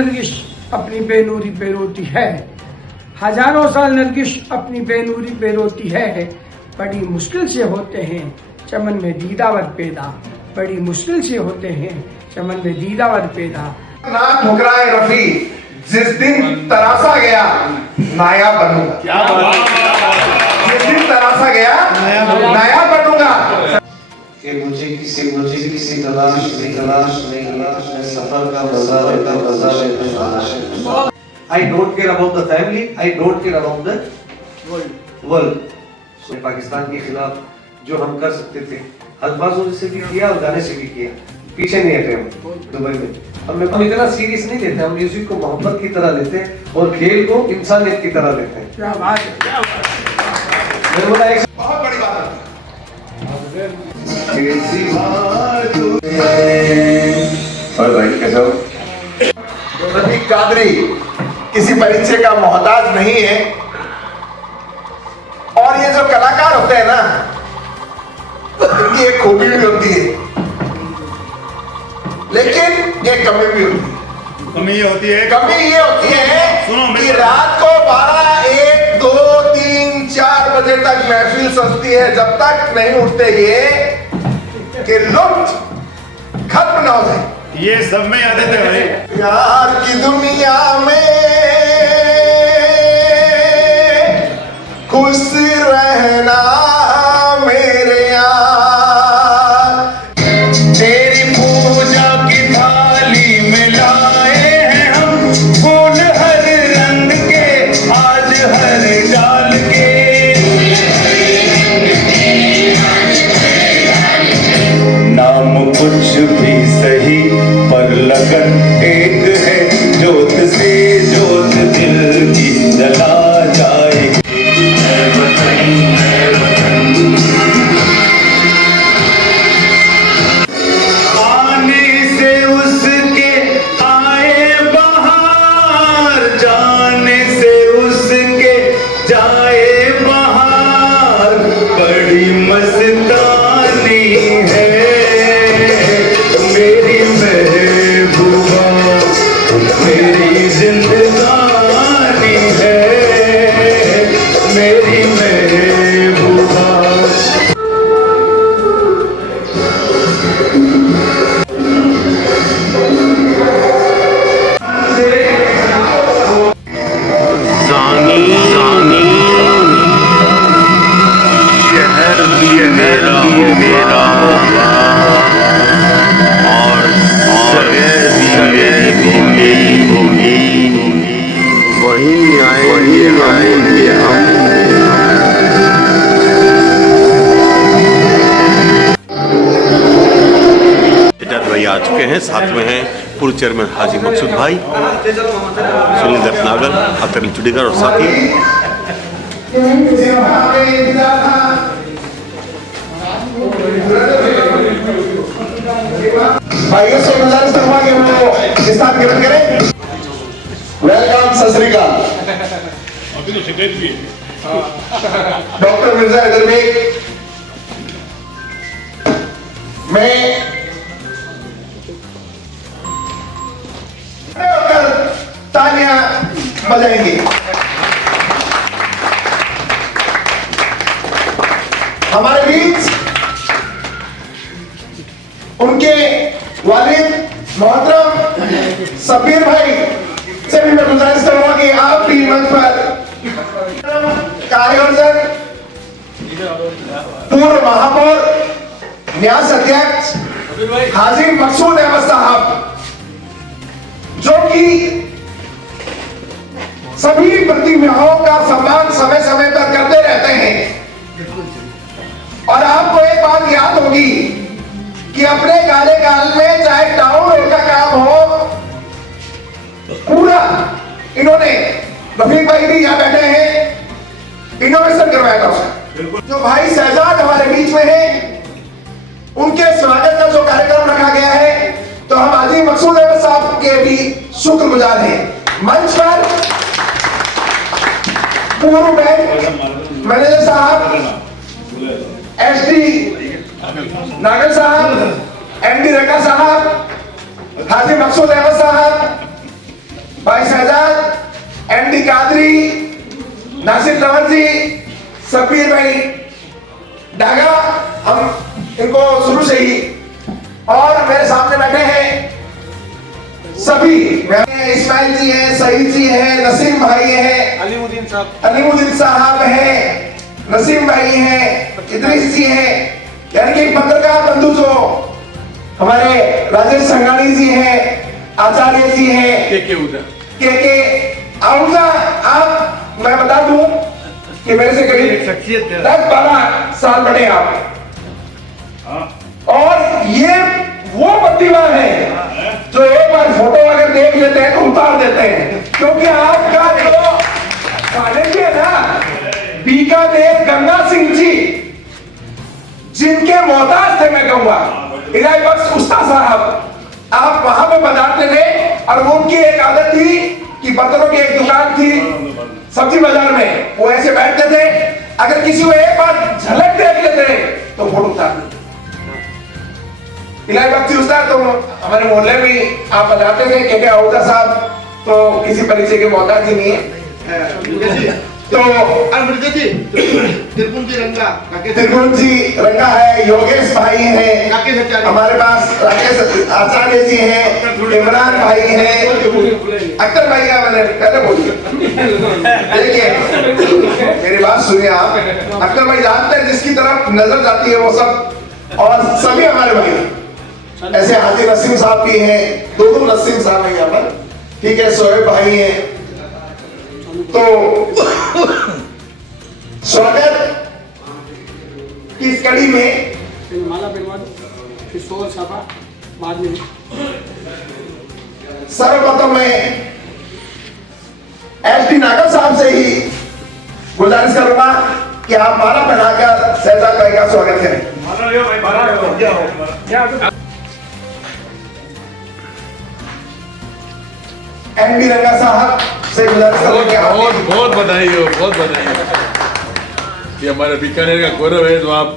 नरगिस अपनी बेनूरी पे रोती है, हजारों साल नरगिस अपनी बेनूरी पे रोती है। बड़ी मुश्किल से होते हैं चमन में दीदावर पैदा, बड़ी मुश्किल से होते हैं चमन में दीदावर पैदा। ना ठुकराए रफी, जिस दिन तरासा गया नायाब बनूंगा, जिस दिन तरासा गया नायाब बनूंगा। कि मुझे किसी तलाश में सफर का मजा लेता। I don't care about the family, I don't care about the world. Pakistan के खिलाफ जो हम कर सकते थे, अल्फाजों से भी किया और गाने से भी किया, पीछे नहीं हटे हम दुबई में। हम इतना सीरियस नहीं लेते, हम म्यूजिक को मोहब्बत की तरह लेते हैं और खेल को इंसानियत की तरह लेते हैं। क्या बात है, क्या मैंने बोला एक बहुत बड़ी बात है। और भाई कैसा हो? रफीक कादरी किसी परिचय का मोहताज नहीं है, और ये जो कलाकार होते हैं ना, इनकी एक खूबी भी होती है, लेकिन एक कमी भी होती है। कमी ये होती है कि रात को 12, 1, 2, 3, 4 बजे तक महफिल सजती है, जब तक नहीं उठते ये कि लुट खत्म ना हो जाए। ये सब में आदत है भाई। प्यार की दुनिया में खुश रहना मेरे यार, तेरी पूजा की थाली में लाए हैं हम फूल हर रंग के, आज हर डाल के। नाम कुछ भी सही पर लगन एक है, जोत से जोत दिल की जला जाएगी। आने से उसके आए बहार, जाने से उसके जाए बहार, बड़ी मस्तानी है मेरी महबूबा, मेरी जिंदगानी है मेरी महबूबा। शहर भी मेरा होगा और जगह भी मेरी होगी, वहीं आएंगे हम। एजाज भाई आ चुके हैं, साथ में हैं पूर्व चेयरमैन हाजी मकसूद भाई, सुनील दत्तनागर, अतरिल चुड़ीगर और साथी। भाइयों से गुजारिश करूंगा कि वो स्थान ग्रहण करें। वेलकम, सत श्री अकाल। अभी तो शिकायत भी है। डॉक्टर मिर्जा इधर में मैं तालियां बजाएंगे। हमारे बीच उनके वालिद मोहतरम सब्बीर भाई से भी मैं गुजारिश करूंगा कि आप भी मंच पर कार्यवर्जन पूर्व महापौर न्यास अध्यक्ष हाजी मकसूद अहमद साहब, जो कि सभी प्रतिभाओं का सम्मान समय समय पर करते रहते हैं। और आपको एक बात याद होगी कि अपने कार्यकाल में चाहे टाउन हॉल का काम हो, पूरा इन्होंने, रफीक भाई भी यहाँ बैठे हैं, इनोवेशन करवाया था उसका। जो भाई शहजाद हमारे बीच में है, उनके स्वागत का जो कार्यक्रम रखा गया है, तो हम हाजी मकसूद अहमद साहब के भी शुक्रगुजार हैं। मंच पर पूर्व बैंक मैनेजर साहब, एसडी नागर साहब, एमडी रका साहब, हाजी मकसूद अहमद साहब, एमडी कादरी, नासिर तंवर जी, सफीर भाई डागा, हम इनको शुरू से ही, और मेरे सामने बैठे हैं सभी, इस्माइल जी हैं, सईद जी हैं, नसीम भाई हैं, अलीमुद्दीन साहब हैं, नसीम भाई हैं, इदरीस जी हैं, यानी कि पत्रकार बंधु जो हमारे राजेश संघानी जी हैं, आचार्य जी हैं, के आहूजा। आप मैं बता दूं कि मेरे से करीब 10-12 साल बड़े आप, और ये वो प्रतिभा है जो एक बार फोटो अगर देख लेते हैं तो उतार देते हैं, क्योंकि आपका जो देखिए ना, बीकानेर गंगा सिंह जी जिनके मोहताज थे, मैं कहूंगा इलाही बख्श उस्ताद साहब, आप वहां पे बताते थे, और वो उनकी एक आदत थी कि बर्तनों की एक दुकान थी सब्जी बाजार में, वो ऐसे बैठते थे, अगर किसी को एक बार झलक देख लेते तो फोटो उतार, इलाही बख्श उस्ताद। तो हमारे मोहल्ले में आप बताते थे कि आहूजा साहब तो किसी परिचय के मोहताज ही नहीं है, तो त्रिभुवन जी रंगा है, योगेश भाई हैं, हमारे पास राकेश आचार्य जी हैं, इमरान भाई हैं, अख्तर भाई का मैंने पहले बोल दिया। देखिए मेरी बात सुनिए आप, अख्तर भाई जानते हैं जिसकी तरफ नजर जाती है वो सब, और सभी हमारे भाई, ऐसे हाजी नसीम साहब भी हैं, दो नसीम साहब हैं यहाँ पर, ठीक है, सोहेब भाई हैं। तो स्वागत की इस कड़ी में माला पहनवा दो, फिर शोर छापा बाद में। सर्वप्रथम मैं एसडी नागर साहब से ही गुजारिश करूंगा कि आप माला पहनाकर शहजाद भाई का स्वागत करें। एमडी रंगा साहब से गुजारिश करूंगा कि आप बहुत बधाई हो, बहुत बधाई हो। ये हमारे बीकानेर का गौरव है, जो आप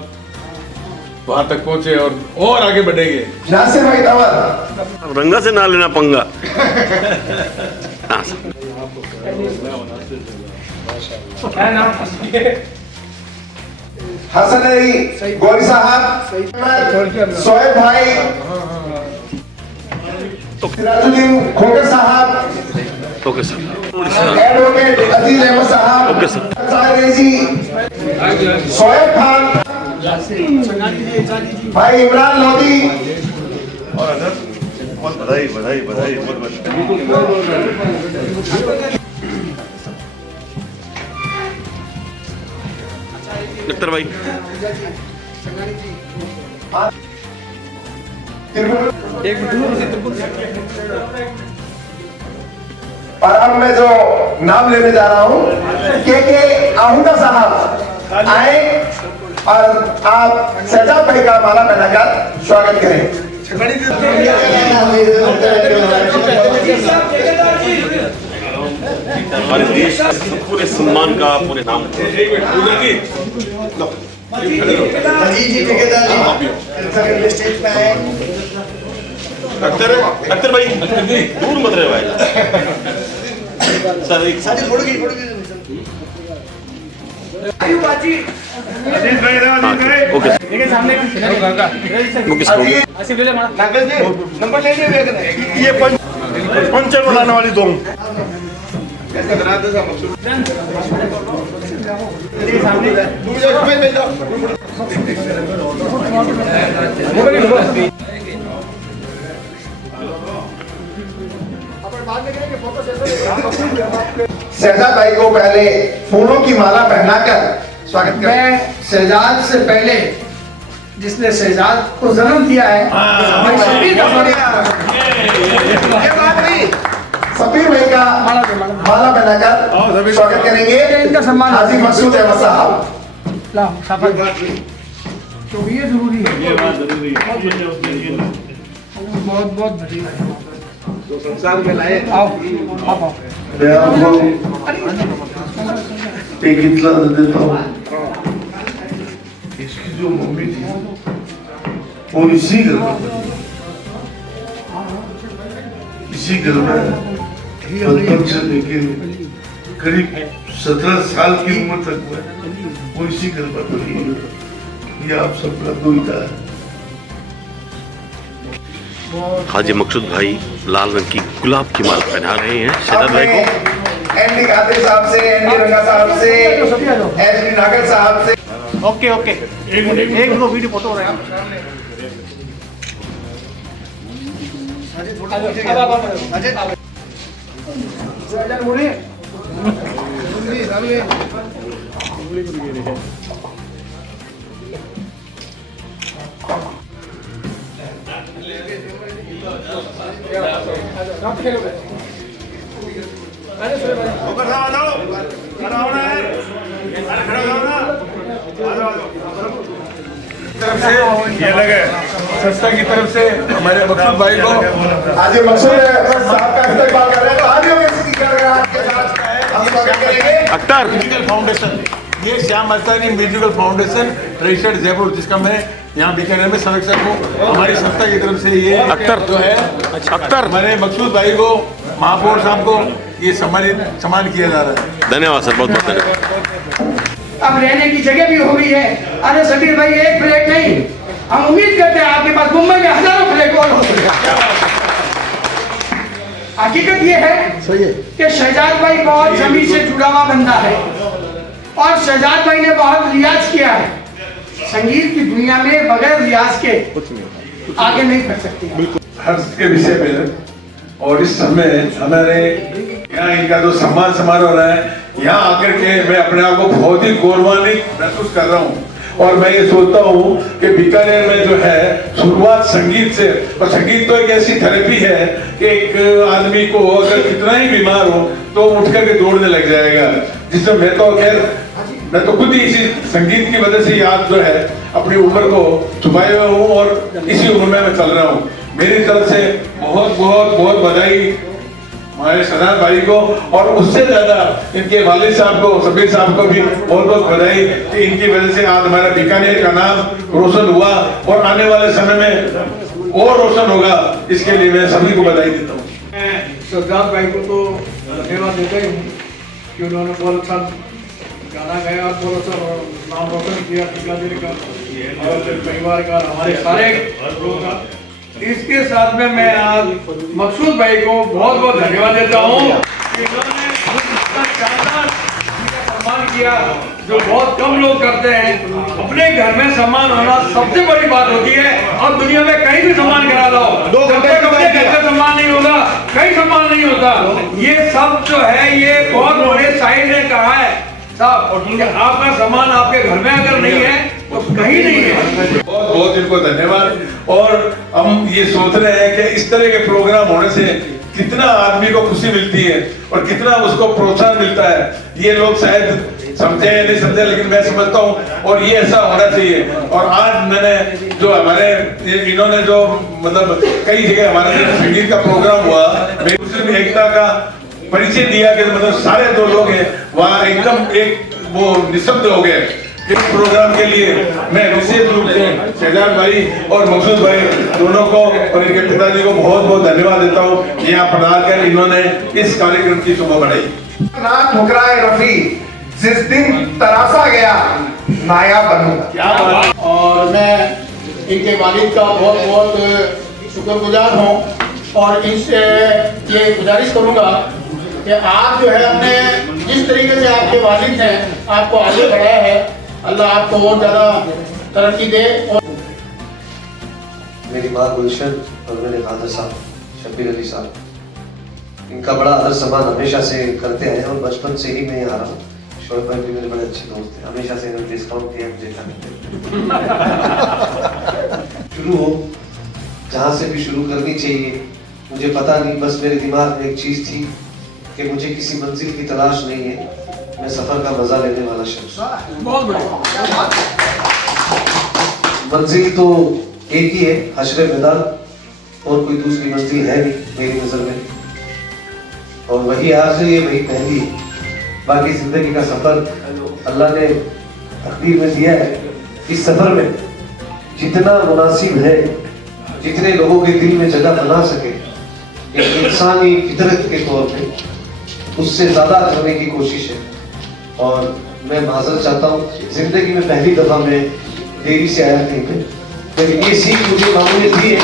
वहां तक पहुंचे और आगे बढ़ेंगे। नासिर भाई तंवर, रंगा से ना लेना पंगा। हाँ, हसन अली गौरी साहब, सोहेब भाई, सिराजुद्दीन खोकर साहब, ओके सर, एडवोकेट अजीज अहमद साहब, ओके सर, साहिर जी, सोहेब खान भाई, इमरान लोधी, बहुत बधाई बधाई बधाई, बहुत बधाई। अख्तर भाई, और अब मैं जो नाम लेने जा रहा हूं, के आहूजा साहब आए और आप शहजाद भाई का माला पहनाकर स्वागत करें। हमारे देश पूरे सम्मान का पूरे नाम अख्तर भाई दूर मत रहे भाई, सर एक साथ ओके ये पंचर बनाने वाली दो शहजाद भाई को पहले फूलों की माला पहनाकर स्वागत करें। मैं शहजाद से पहले जिसने शहजाद को जन्म दिया है, मैं शबीर का सफीर भाई का माला पहनाकर स्वागत करेंगे। इनका सम्मान हाजी मसूद अहमद साहब, तो ये जरूरी है, बहुत बहुत धन्यवाद। संसार में लाए आओ आप आओ। एक इतला देता हूँ, इसकी जो मम्मी थी वो इसी घर में, इसी घर में बचपन से लेके करीब 17 साल की उम्र तक हुआ है, वो इसी घर पर बनी है। ये आप सबका दुविधा है। हाजी मकसूद भाई लाल रंग की गुलाब की माला पहना रहे हैं शहजाद भाई को। एनडी कादिर साहब से, एनडी रंगा साहब से, एसडी नागर साहब से। ओके ओके, एक मिनट वीडियो फोटो हो रहा है। ये लगे संस्था की तरफ से हमारे मकसूद भाई को हाजी मकसूद साहब का इस्तेमाल कर रहे हैं, तो हाजियों के साथ हम स्वागत करेंगे। अख्तर म्यूजिकल फाउंडेशन, ये श्याम मस्तानी म्यूजिकल फाउंडेशन रजिस्टर्ड जयपुर, जिसका मैं यहाँ बीकानेर में संरक्षक हूँ। हमारी संस्था की तरफ से ये अख्तर जो है अख्तर हमारे मकसूद भाई को, महापौर साहब को ये सम्मान किया जा रहा है। धन्यवाद सर, बहुत बहुत धन्यवाद। अब रहने की जगह भी हो गई है। अरे सबीर भाई, एक फ्लैट नहीं, हम उम्मीद करते हैं आपके पास मुंबई में हजारों फ्लैट और हो सके। हकीकत ये है कि शहजाद भाई बहुत जमीन से जुड़ा हुआ बंदा है और शहजाद भाई ने बहुत रियाज किया है। संगीत की दुनिया में बगैर रियाज के आगे नहीं बढ़ सकते। हर्ष के विषय में और इस समय हमारे यहाँ इनका जो सम्मान समारोह हो रहा है, यहाँ आकर के मैं अपने आप को बहुत ही गौरवान्वित महसूस कर रहा हूँ। और मैं ये सोचता हूँ कि बीकानेर में जो है शुरुआत संगीत से, और संगीत तो एक ऐसी थेरेपी है कि एक आदमी को अगर कितना ही बीमार हो तो उठ करके दौड़ने लग जाएगा। जिसमें मैं तो खुद ही इसी संगीत की वजह से आज जो है अपनी उम्र को छुपाए हुए हूँ और इसी उम्र में मैं चल रहा हूँ। मेरी तरफ से बहुत बहुत बहुत बधाई हमारे शहजाद भाई को, और उससे ज्यादा इनके वालिद साहब को, सबीर साहब को भी बहुत बहुत बधाई कि इनकी वजह से आज हमारा बीकानेर का नाम रोशन हुआ और आने वाले समय में और रोशन होगा। इसके लिए मैं सभी को बधाई देता हूँ। शहजाद भाई को तो धन्यवाद देता ही हूँ कि उन्होंने बहुत अच्छा गाना गाया और बहुत अच्छा नाम रोशन किया बीकानेर का और परिवार का, हमारे सारे लोगों का। इसके साथ में मैं आज मकसूद भाई को बहुत बहुत धन्यवाद देता हूँ कि इन्होंने इतना शानदार सम्मान किया जो बहुत कम लोग करते हैं। अपने घर में सम्मान होना सबसे बड़ी बात होती है और दुनिया में कहीं भी सम्मान करा लो, जब तक अपने घर में सम्मान नहीं होगा कहीं सम्मान नहीं होता। ये सब जो है ये बहुत बड़े शायर ने कहा है साहब कि आपका सम्मान आपके घर में अगर नहीं है तो कहीं नहीं है। बहुत बहुत इनको धन्यवाद। और हम ये सोच रहे हैं कि इस तरह के प्रोग्राम होने से कितना आदमी को खुशी मिलती है और कितना उसको प्रोत्साहन मिलता है। ये लोग शायद समझे या नहीं समझे, लेकिन मैं समझता हूँ और ये ऐसा होना चाहिए। और आज मैंने जो हमारे इन्होंने जो मतलब कई जगह हमारे संगीत का प्रोग्राम हुआ, मुस्लिम एकता का परिचय दिया कि मतलब सारे जो लोग हैं वहाँ एकदम एक वो निशब्द हो गए। इस प्रोग्राम के लिए मैं विशेष रूप से शहजाद भाई और मकसूद भाई दोनों को और इनके पिताजी को बहुत बहुत धन्यवाद देता हूँ। यहाँ पधार कर इन्होंने इस कार्यक्रम की शोभा बढ़ाई। ना ठुकराए रफी, जिस दिन तराशा गया नायाब बनूंगा। और मैं इनके वालिद का बहुत बहुत शुक्रगुजार हूँ और इनसे ये गुजारिश करूँगा कि आप जो है अपने जिस तरीके से आपके वालिद ने आपको आगे बढ़ाया है, अल्लाह आपको और ज़्यादा तरक्की दे। और मेरी माँ गुलशन और मेरे फादर साहब शब्बीर अली साहब, इनका बड़ा आदर सम्मान हमेशा से करते हैं और बचपन से ही मैं यहाँ आ रहा हूँ। शोएब भाई भी मेरे बड़े अच्छे दोस्त हैं, हमेशा से इन्होंने डिस्काउंट दिया शुरू हो जहाँ से भी शुरू करनी चाहिए। मुझे पता नहीं, बस मेरे दिमाग में एक चीज़ थी कि मुझे किसी मंजिल की तलाश नहीं है, मैं सफर का मजा लेने वाला शख्स। बहुत बढ़िया। मंजिल तो एक ही है, हश्र मैदान, और कोई दूसरी मंजिल है नहीं मेरी नजर में, और वही आखिरी है, वही पहली है। बाकी जिंदगी का सफर अल्लाह ने तकदीर में दिया है। इस सफर में जितना मुनासिब है, जितने लोगों के दिल में जगह बना सके एक इंसानी फितरत के तौर पे, उससे ज़्यादा करने की कोशिश है। और मैं माजरत चाहता हूँ, जिंदगी में पहली दफ़ा मैं देरी से आया कहीं पे, लेकिन ये सीख मुझे मामूली दी है।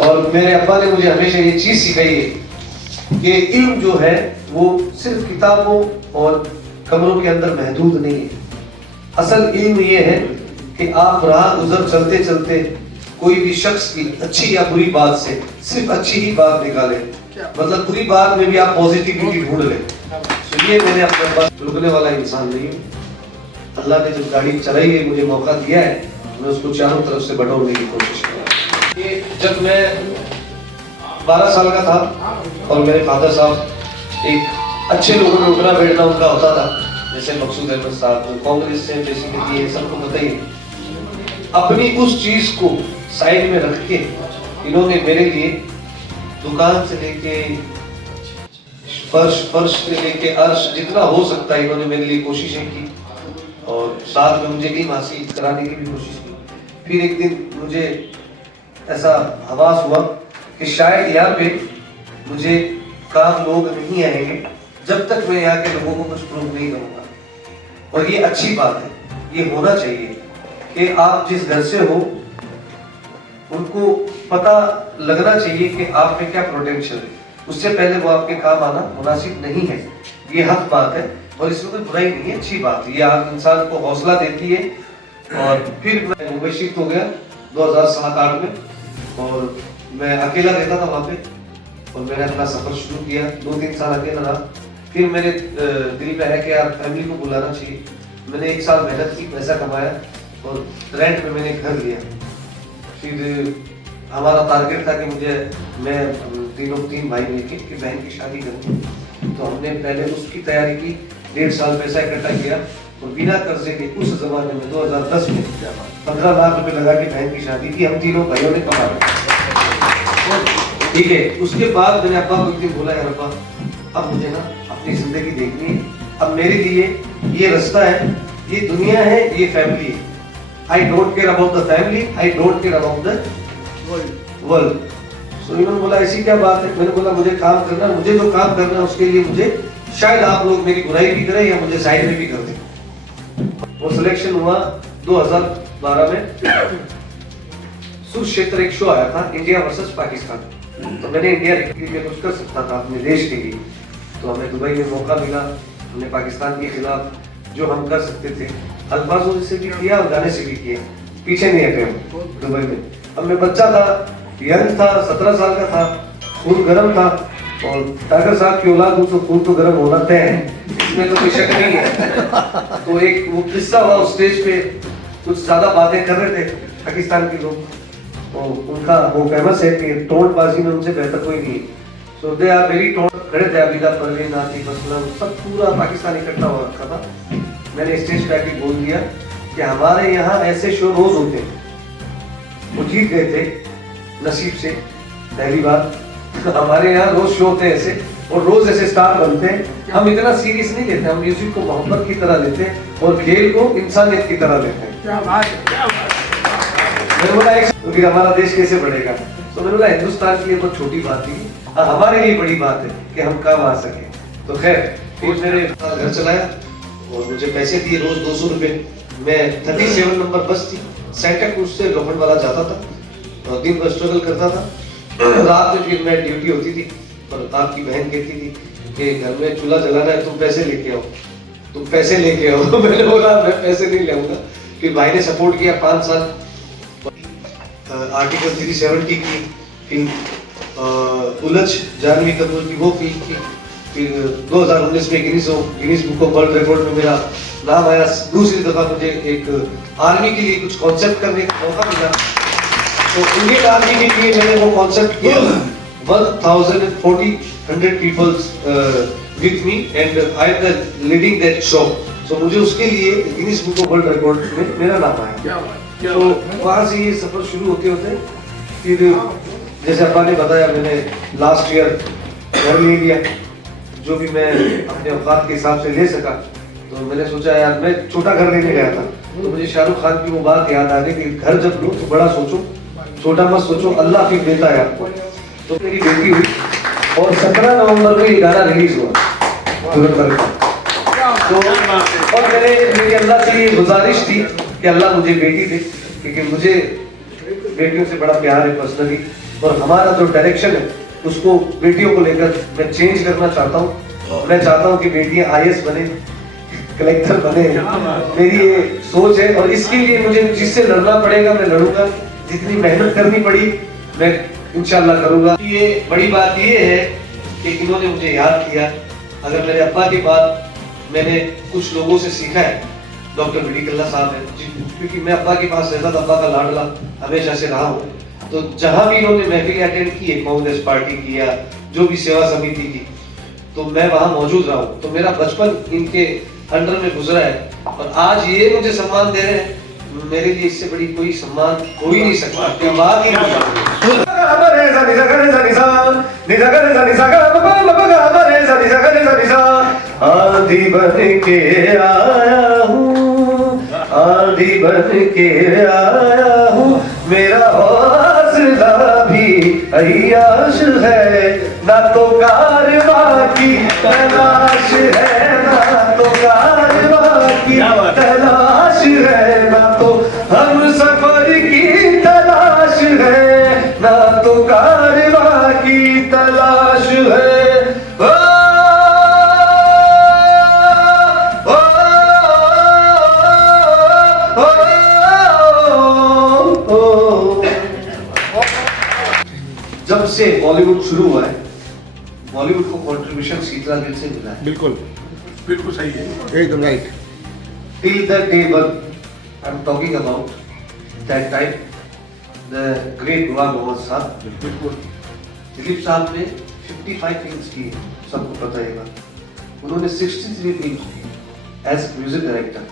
और मेरे अब्बा ने मुझे हमेशा ये चीज़ सिखाई है कि इल्म जो है वो सिर्फ किताबों और कमरों के अंदर महदूद नहीं है। असल इल्म ये है कि आप राह गुजर चलते चलते कोई भी शख्स की अच्छी या बुरी बात से सिर्फ अच्छी ही बात निकालें, मतलब बुरी बात में भी आप पॉजिटिविटी ढूंढ लें। तो ये मैंने अपने पास रुकने वाला इंसान नहीं हूँ। अल्लाह ने जब गाड़ी चलाई है, मुझे मौका दिया है, मैं उसको चारों तरफ से बटोरने की कोशिश करूँ। ये जब मैं 12 साल का था और मेरे फादर साहब एक अच्छे लोगों में उठना बैठना उनका होता था, जैसे मकसूद अहमद साहब जो कांग्रेस से बेसिकली ये सबको पता ही है। अपनी उस चीज को साइड में रख के इन्होंने मेरे लिए दुकान से लेके फर्श से लेके अर्श जितना हो सकता है इन्होंने मेरे लिए कोशिशें की और साथ में मुझे इल्म हासिल कराने की भी कोशिश की। फिर एक दिन मुझे ऐसा आभास हुआ कि शायद यहाँ पे मुझे काम लोग नहीं आएंगे जब तक मैं यहाँ के लोगों को कुछ प्रूव नहीं करूँगा। और ये अच्छी बात है, ये होना चाहिए कि आप जिस घर से हो उनको पता लगना चाहिए कि आप में क्या पोटेंशियल है, उससे पहले वो आपके काम आना मुनासिब नहीं है। ये हक बात है और इसमें कोई बुराई नहीं है, अच्छी बात है। ये आप इंसान को हौसला देती है। और फिर मैं मुंबई शिफ्ट हो गया 2007-8 में और मैं अकेला रहता था वहाँ पे और मैंने अपना सफर शुरू किया। 2-3 साल अकेला रहा। फिर मेरे दिल में है कि यार फैमिली को बुलाना चाहिए। मैंने 1 साल मेहनत की, पैसा कमाया और रेंट में मैंने घर लिया। फिर हमारा टारगेट था कि मैं 3 भाई मिलके कि बहन की शादी करूँ। तो हमने पहले उसकी तैयारी की, 1.5 साल पैसा इकट्ठा किया और बिना कर्जे के उस जमाने में 2010 में 15 लाख रुपए लगा के बहन की शादी की। हम तीनों भाइयों ने कमाया, ठीक है। उसके बाद मैंने अब्बा को एक दिन बोला, यार अब्बा अब मुझे ना अपनी जिंदगी देखनी है, अब मेरे लिए ये रास्ता है, ये दुनिया है, ये फैमिली है। I don't care about the family, I don't care about the world. So इन्होंने बोला ऐसी क्या बात है। मैंने बोला मुझे काम करना, मुझे जो काम करना है उसके लिए मुझे शायद आप लोग मेरी बुराई भी करें या मुझे साइड में भी कर दें। वो सिलेक्शन हुआ 2012 में। सुरक्षेत्र एक शो आया था, इंडिया वर्सेस पाकिस्तान। तो मैंने इंडिया के लिए कुछ कर सकता था अपने देश के लिए, तो हमें दुबई में मौका मिला। हमने पाकिस्तान के खिलाफ जो हम कर सकते थे अल्फाजों से भी किया और गाने से भी किया, पीछे नहीं हटे हम दुबई में। अब मैं बच्चा था, यंग था, 17 साल का था, खून गर्म था और टाइगर साहब की औलाद हूँ तो खून तो गर्म होना तय है, इसमें तो कोई शक नहीं है। तो एक वो किस्सा हुआ, उस स्टेज पे कुछ ज्यादा बातें कर रहे थे पाकिस्तान के लोग, तो उनका वो फेमस है कि टोंटबाजी में उनसे बेहतर कोई नहीं। सो दे आर वेरी टोंट। खड़े थे अबिदा परवीन, आतिफ असलम, सब पूरा पाकिस्तान इकट्ठा हो रखा था। मैंने स्टेज पे आके बोल दिया कि हमारे यहाँ ऐसे शो रोज होते हैं। वो जीत गए थे नसीब से पहली बार। हमारे यहाँ रोज शो होते हैं ऐसे और रोज ऐसे स्टार बनते हैं। हम इतना सीरियस नहीं लेते, हम म्यूजिक को मोहब्बत की तरह लेते हैं और खेल को इंसानियत की तरह लेते हैं। क्या बात है, क्या बात है। मैंने बोला क्योंकि हमारा देश कैसे बढ़ेगा, तो मैंने बोला हिंदुस्तान के लिए बहुत छोटी बात थी, हमारे लिए बड़ी बात है कि हम कब आ सके। तो खैर फिर मैंने घर चलाया और मुझे पैसे दिए रोज 200 रुपए। मैं 37 नंबर बस थी, सेंटा क्रूज से लोखंड वाला जाता था और दिन भर स्ट्रगल करता था। रात में फिर मैं ड्यूटी होती थी और आपकी बहन कहती थी कि घर में चूल्हा जलाना है, तुम पैसे लेके आओ, तुम पैसे लेके आओ। मैंने बोला मैं पैसे नहीं लाऊंगा। फिर भाई ने सपोर्ट किया 5 साल। आर्टिकल 370 की, फिर उलझ जानवी कपूर की वो फिल्म की। फिर 2019 में Guinness book of world record में मेरा नाम आया। दूसरी दफा मुझे एक आर्मी के लिए कुछ कॉन्सेप्ट करने का मौका मिला, तो इंडियन आर्मी के लिए मैंने वो कॉन्सेप्ट किया। 1,040 peoples with me and I am the leading that show. तो मुझे उसके लिए Guinness book of world record में मेरा नाम आया। तो वहाँ से ये सफर शुरू होते होते फिर जैसे अब्बा ने बताया, मैंने लास्ट ईयर घर ले लिया जो भी मैं अपने औकात के हिसाब से ले सका। तो मैंने सोचा यार, मैं छोटा घर लेने गया था तो मुझे शाहरुख खान की वो बात याद आ गई कि घर जब लो तो बड़ा सोचो, छोटा मत सोचो, अल्लाह फिर देता है आपको। तो मेरी बेटी हुई और 17 नवंबर को ये गाना रिलीज हुआ तुरंत तो और मेरी अल्लाह से ये गुजारिश थी कि अल्लाह मुझे बेटी दे, क्योंकि मुझे बेटियों से बड़ा प्यार है पर्सनली, और हमारा जो डायरेक्शन है उसको बेटियों को लेकर मैं चेंज करना चाहता हूँ। मैं चाहता हूँ कि बेटियां IAS बने, कलेक्टर बने, मेरी ये सोच है। और इसके लिए मुझे जिससे लड़ना पड़ेगा मैं लड़ूंगा, जितनी मेहनत करनी पड़ी मैं इंशाल्लाह करूंगा। ये बड़ी बात ये है कि इन्होंने मुझे याद किया। अगर मेरे अब्बा के बाद मैंने कुछ लोगों से सीखा है, डॉक्टर बीडी कल्ला साहब है, क्योंकि मैं अब्बा के पास रहता था, अब्बा का लाडला हमेशा से रहा हूँ। तो जहाँ भी इन्होंने महफिल अटेंड की है, कांग्रेस पार्टी की या जो भी सेवा समिति की, तो मैं वहाँ मौजूद रहा हूँ। तो मेरा बचपन इनके अंडर में गुजरा है, और आज ये मुझे सम्मान दे रहे हैं, मेरे लिए इससे बड़ी कोई सम्मान हो ही नहीं सकता। क्या बात ही नहीं। आंधी बन के आया हूँ, आंधी बन के आया हूँ, मेरा हौसला भी अय्याश है, ना तो कारवां की तलाश है, ना तो कारवां की तलाश है, ना तो हम सफर की तलाश है, ना तो कारवां की तलाश है। जब से बॉलीवुड शुरू हुआ है, बॉलीवुड को कंट्रीब्यूशन शीतला गिल से मिला है। बिल्कुल बिल्कुल सही है, एकदम right. Till the day when I'm talking about that time, the great गुलाम मोहम्मद साहब, दिलीप साहब ने 55 फिल्म्स की, सबको पता है। उन्होंने 63 फिल्म एज म्यूजिक डायरेक्टर।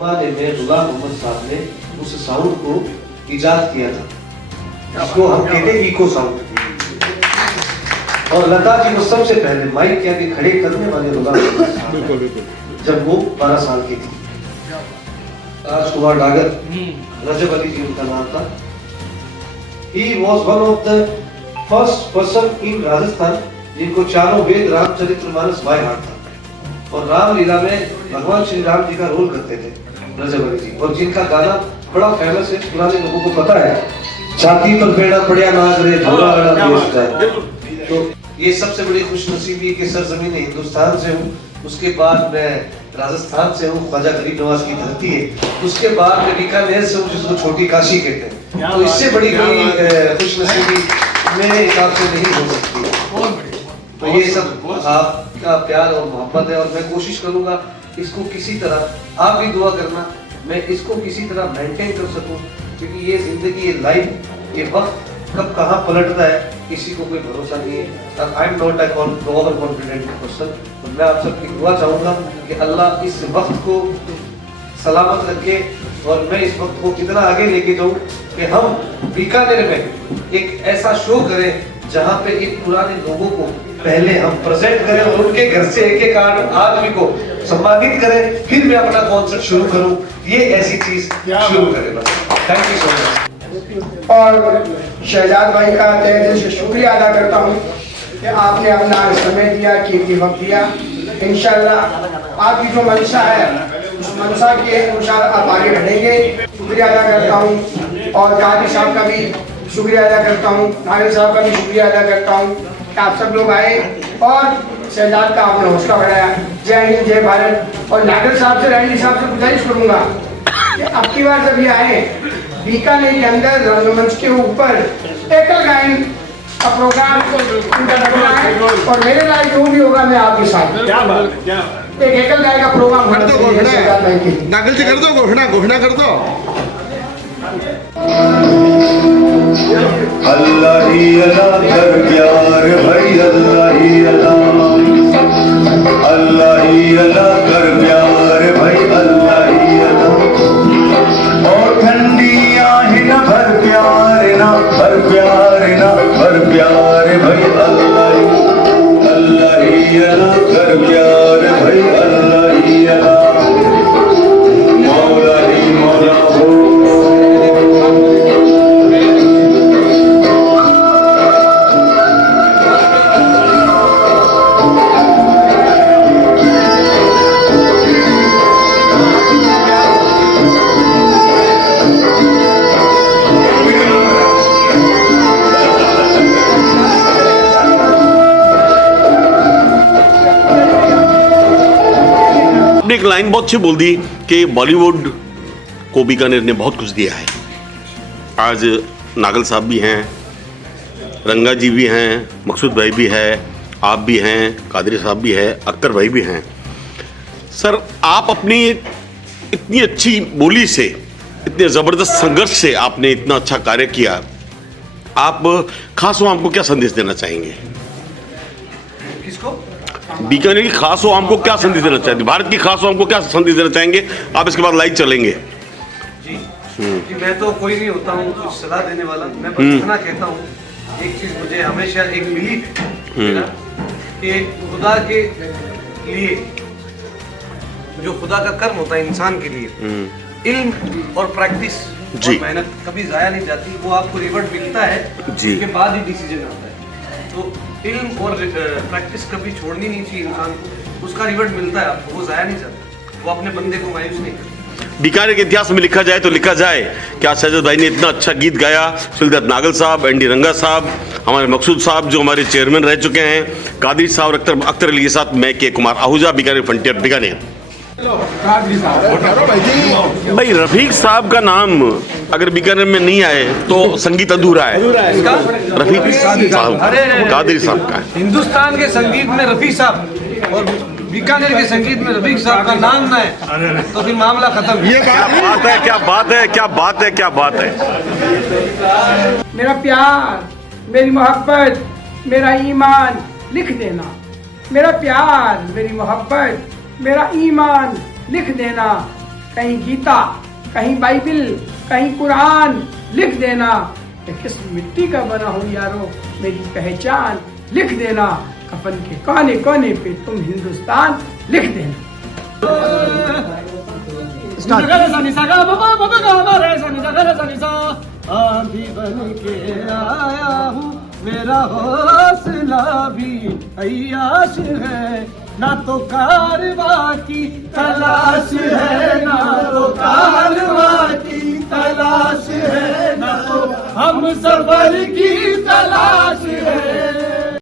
बाद में गुलाम मोहम्मद साहब ने उस साउंड को इजाद किया था, जिसको हम कहते हैं इको साउंड। और लता जी को सबसे पहले माइक के आगे खड़े करने वाले गुलाम मोहम्मद साहब, जब वो 12 साल की थी। राजकुमार डागर, रजब अली जी उनका नाम था। He was one of the first person in Rajasthan जिनको चारों वेद रामचरितमानस बाय हार्ट था, और रामलीला में भगवान श्री राम जी का रोल करते थे रजब अली जी, और जिनका गाना बड़ा फेमस है, पुराने लोगों को पता है, छाती पर पेड़ा पड़िया नाज रे धोला गड़ा देश जाए। तो ये सबसे बड़ी खुशनसीबी के सरजमीन हिंदुस्तान से हूँ, उसके बाद मैं राजस्थान से हूँ, ख्वाजा गरीब नवाज की धरती है, उसके बाद मैं बीकानेर से हूँ, जिसको छोटी काशी कहते हैं। तो इससे बड़ी कोई खुशनसीबी मेरे हिसाब से नहीं हो सकती। तो ये सब आपका प्यार और मोहब्बत है, और मैं कोशिश करूंगा इसको किसी तरह, आप भी दुआ करना, मैं इसको किसी तरह मेंटेन कर सकूं, क्योंकि ये जिंदगी, ये लाइफ, ये वक्त कब कहाँ पलटता है किसी को कोई भरोसा नहीं है। I am not over confident person. तो मैं आप सबकी दुआ चाहूंगा कि अल्लाह इस वक्त को सलामत रखे, और मैं इस वक्त को कितना आगे लेके जाऊं कि हम बीकानेर में एक ऐसा शो करें जहां पे इन पुराने लोगों को पहले हम प्रेजेंट करें, और उनके घर से एक एक आदमी को सम्मानित करें, फिर मैं अपना कॉन्सर्ट शुरू करूं। ये ऐसी चीज शुरू करें बस। Thank you so much. और शहजाद भाई का तहे दिल से शुक्रिया अदा करता हूँ कि आपने अपना समय दिया, कीमती वक्त दिया। इंशाल्लाह आपकी जो मंशा है उस मंशा के अनुसार आप आगे बढ़ेंगे। शुक्रिया अदा करता हूँ, और गाजी साहब का भी शुक्रिया अदा करता हूँ, नागल साहब का भी शुक्रिया अदा करता हूँ कि आप सब लोग आए और शहजाद का आपने हौसला बढ़ाया। जय हिंद, जय भारत। और नागल साहब से, रैली साहब से गुजारिश करूँगा कि अब की बार जब ये आए बीकानेर के अंदर रंगमंच के ऊपर एकल गायन का प्रोग्राम उनका रखना है, और मेरे लायक जो भी होगा मैं आपके साथ। क्या बात है, क्या एक एकल गायन का प्रोग्राम होना चाहिए। नागल जी कर दो घोषणा, घोषणा कर दो। अल्लाह ही अल्लाह कर प्यार भाई, अल्लाह ही अल्लाह, अल्लाह ही अल्लाह कर प्यार भाई, अल्लाह ही अल्लाह। और ठंडी आहें ना भर प्यार ना, भर प्यार ना, भर प्यार भाई, अल्लाह ही अल्लाह कर प्यार भाई, अल्लाह ही अल्लाह, मौला ही मौला हो। आपने एक लाइन बहुत अच्छी बोल दी कि बॉलीवुड को बीकानेर ने बहुत कुछ दिया है। आज नागल साहब भी हैं, रंगा जी भी हैं, मकसूद भाई भी है, आप भी हैं, कादरी साहब भी है, अख्तर भाई भी हैं। सर, आप अपनी इतनी अच्छी बोली से, इतने ज़बरदस्त संघर्ष से आपने इतना अच्छा कार्य किया, आप खास आवाम को क्या संदेश देना चाहेंगे? किसको? बीकानेर की खास आवाम को क्या संदेश देना चाहेंगे? भारत की खास आवाम को क्या संदेश देना चाहेंगे? आप इसके बाद लाइव चलेंगे। जी मैं तो कोई नहीं होता हूँ कुछ सलाह देने वाला, मैं बस इतना कहता हूँ, एक चीज मुझे हमेशा एक बिलीफ है मेरा कि खुदा के लिए जो खुदा का कर्म होता है इंसान के लिए, इल्म और प्रैक्टिस और मेहनत कभी जाया नहीं जाती। वो आपको रिवर्ट मिलता है, उसके बाद ही डिसीजन आता है। तो इल्म और प्रैक्टिस कभी छोड़नी नहीं चाहिए इंसान को, उसका रिवर्ट मिलता है आपको, वो जाया नहीं जाता, वो अपने बंदे को मायूस नहीं करता। बीकानेर के इतिहास में लिखा जाए तो लिखा जाए क्या शहजाद भाई ने इतना अच्छा गीत गाया। सुनील नागल साहब, एनडी रंगा साहब, हमारे मकसूद साहब जो हमारे चेयरमैन रह चुके हैं, कादरी साहब, अख्तर अली के साथ मैं के कुमार आहूजा, बीकानेर फ्रंटियर बीकानेर। भाई रफीक साहब का नाम अगर बीकानेर में नहीं आए तो संगीत अधूरा है। रफीक साहब, कादरी साहब का हिंदुस्तान के संगीत में रफी साहब और बीकानेर के संगीत में रफीक साहब का नाम ना है तो फिर मामला खत्म। ये क्या बात है, क्या बात है, क्या बात है, क्या बात है। मेरा प्यार, मेरी मोहब्बत, मेरा ईमान लिख देना। मेरा प्यार, मेरी मोहब्बत, मेरा ईमान लिख देना। कहीं गीता, कहीं बाइबिल, कहीं कुरान लिख देना। मैं किस मिट्टी का बना हूँ यारो, मेरी पहचान लिख देना। कफन के कोने कोने पे तुम हिंदुस्तान लिख देना। आंधी बन के आया हूँ, मेरा हौसला भी अय्याश है, ना तो कारवा की तलाश है, ना तो कारवा की तलाश है, ना तो हम सफर की तलाश है।